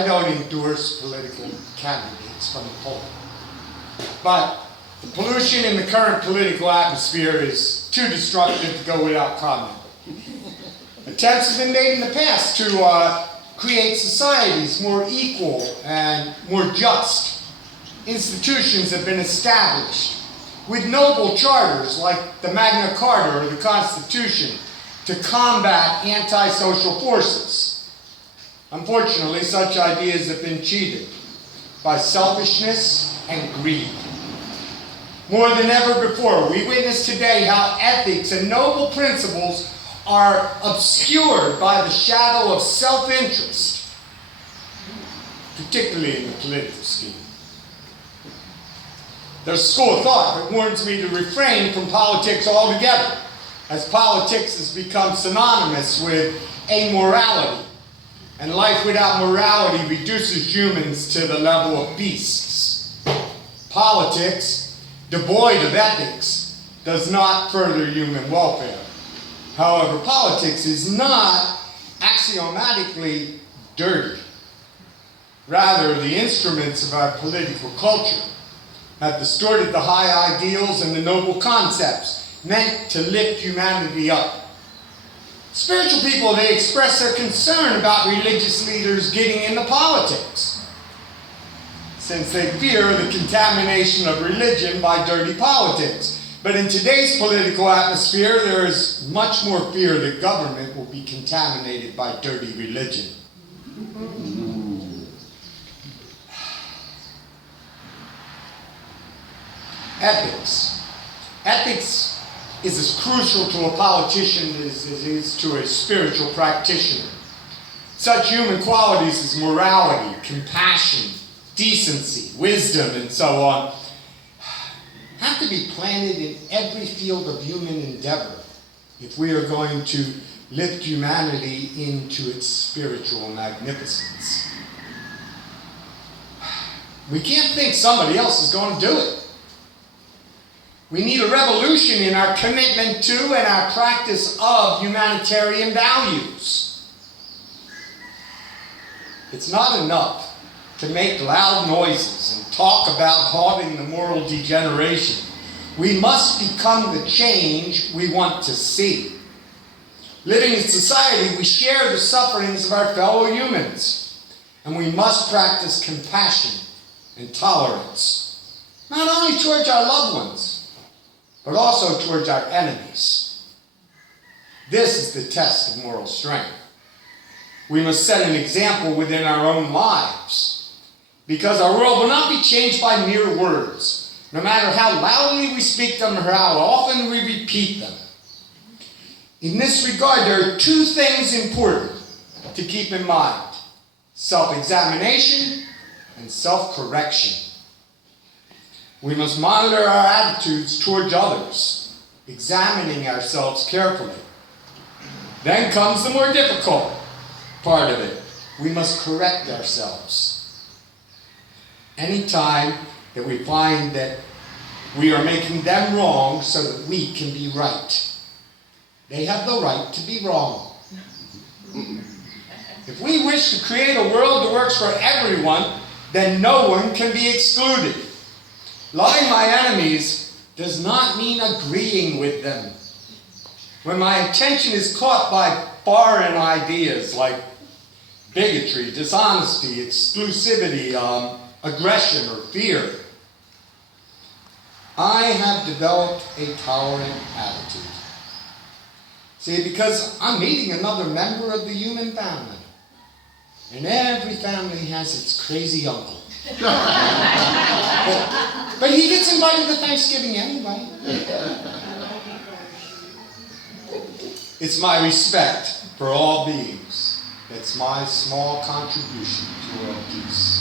I don't endorse political candidates from the pulpit. But the pollution in the current political atmosphere is too destructive to go without comment. Attempts have been made in the past to create societies more equal and more just. Institutions have been established with noble charters like the Magna Carta or the Constitution to combat antisocial forces. Unfortunately, such ideas have been cheated by selfishness and greed. More than ever before, we witness today how ethics and noble principles are obscured by the shadow of self-interest, particularly in the political scheme. There's a school of thought that warns me to refrain from politics altogether, as politics has become synonymous with amorality, and life without morality reduces humans to the level of beasts. Politics, devoid of ethics, does not further human welfare. However, politics is not axiomatically dirty. Rather, the instruments of our political culture have distorted the high ideals and the noble concepts meant to lift humanity up. Spiritual people, they express their concern about religious leaders getting into politics, since they fear the contamination of religion by dirty politics. But in today's political atmosphere, there is much more fear that government will be contaminated by dirty religion. Ethics. Ethics is as crucial to a politician as it is to a spiritual practitioner. Such human qualities as morality, compassion, decency, wisdom, and so on have to be planted in every field of human endeavor if we are going to lift humanity into its spiritual magnificence. We can't think somebody else is going to do it. We need a revolution in our commitment to and our practice of humanitarian values. It's not enough to make loud noises and talk about halting the moral degeneration. We must become the change we want to see. Living in society, we share the sufferings of our fellow humans, and we must practice compassion and tolerance, not only towards our loved ones, but also towards our enemies. This is the test of moral strength. We must set an example within our own lives, because our world will not be changed by mere words, no matter how loudly we speak them or how often we repeat them. In this regard, there are two things important to keep in mind: self-examination and self-correction. We must monitor our attitudes towards others, examining ourselves carefully. Then comes the more difficult part of it. We must correct ourselves. Anytime that we find that we are making them wrong so that we can be right. They have the right to be wrong. If we wish to create a world that works for everyone, then no one can be excluded. Loving my enemies does not mean agreeing with them. When my attention is caught by foreign ideas like bigotry, dishonesty, exclusivity, aggression, or fear, I have developed a tolerant attitude. See, because I'm meeting another member of the human family. And every family has its crazy uncle. But he gets invited to Thanksgiving anyway. It's my respect for all beings. It's my small contribution to world peace.